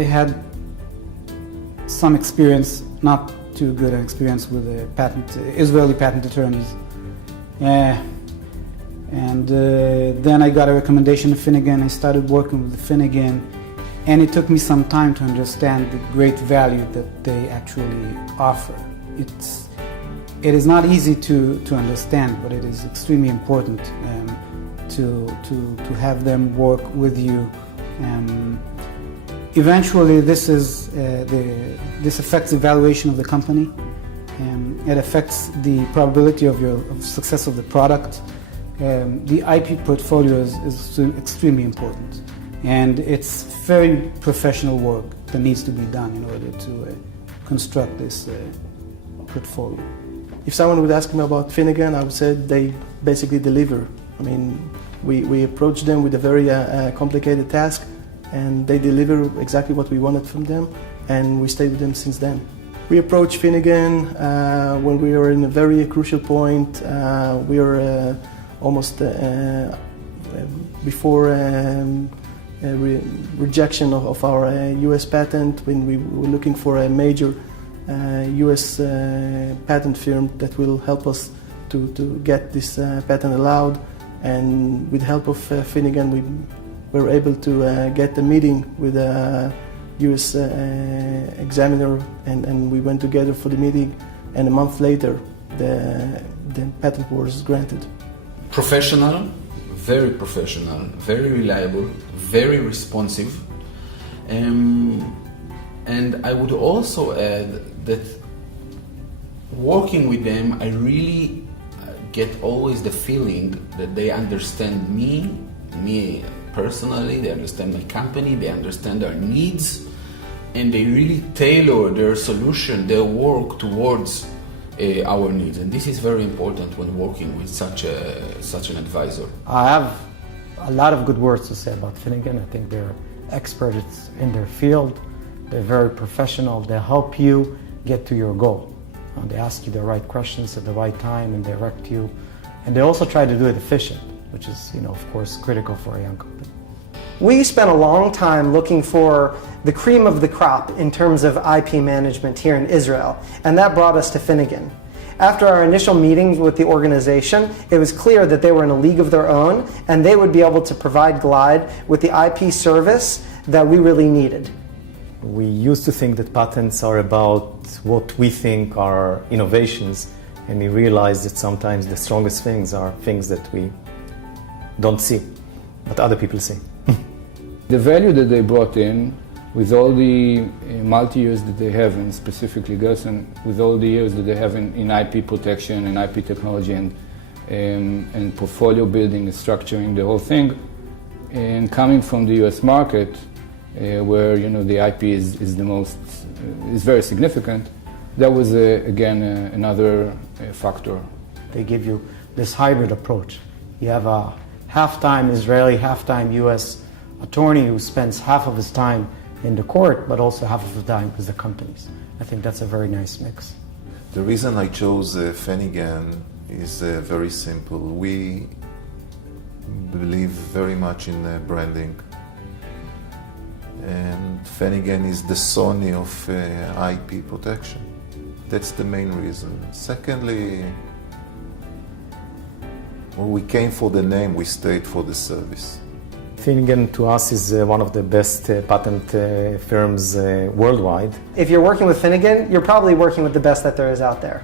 I had some experience, not too good an experience with Israeli patent attorneys. Then I got a recommendation of Finnegan. I started working with Finnegan, and it took me some time to understand the great value that they actually offer. It is not easy to understand, but it is extremely important to have them work with you. Eventually, this affects the valuation of the company. It affects the probability of success of the product. The IP portfolio is extremely important, and it's very professional work that needs to be done in order to construct this portfolio. If someone would ask me about Finnegan, I would say they basically deliver. I mean, we approach them with a very complicated task, and they deliver exactly what we wanted from them, and we stayed with them since then. We approached Finnegan when we were in a very crucial point. We were almost before rejection of our US patent, when we were looking for a major US patent firm that will help us to get this patent allowed. And with the help of Finnegan, we were able to get a meeting with a US examiner, and we went together for the meeting, and a month later the patent was granted. Professional, very reliable, very responsive. And I would also add that working with them, I really get always the feeling that they understand me personally, they understand my company, they understand our needs, and they really tailor their solution, their work towards our needs. And this is very important when working with such an advisor. I have a lot of good words to say about Finnegan. I think they're experts in their field. They're very professional. They help you get to your goal. They ask you the right questions at the right time and direct you. And they also try to do it efficient, which is, of course, critical for a young company. We spent a long time looking for the cream of the crop in terms of IP management here in Israel, and that brought us to Finnegan. After our initial meetings with the organization, it was clear that they were in a league of their own, and they would be able to provide Glide with the IP service that we really needed. We used to think that patents are about what we think are innovations, and we realized that sometimes the strongest things are things that we don't see, but other people see. The value that they brought in, with all the multi-years that they have, and specifically Gerson, with all the years that they have in IP protection and IP technology and portfolio building and structuring the whole thing, and coming from the US market, where the IP is very significant, that was again another factor. They give you this hybrid approach. You have a half-time Israeli, half-time US attorney who spends half of his time in the court, but also half of the time with the companies. I think that's a very nice mix. The reason I chose Finnegan is very simple. We believe very much in branding. And Finnegan is the Sony of IP protection. That's the main reason. Secondly, when we came for the name, we stayed for the service. Finnegan to us is one of the best patent firms worldwide. If you're working with Finnegan, you're probably working with the best that there is out there.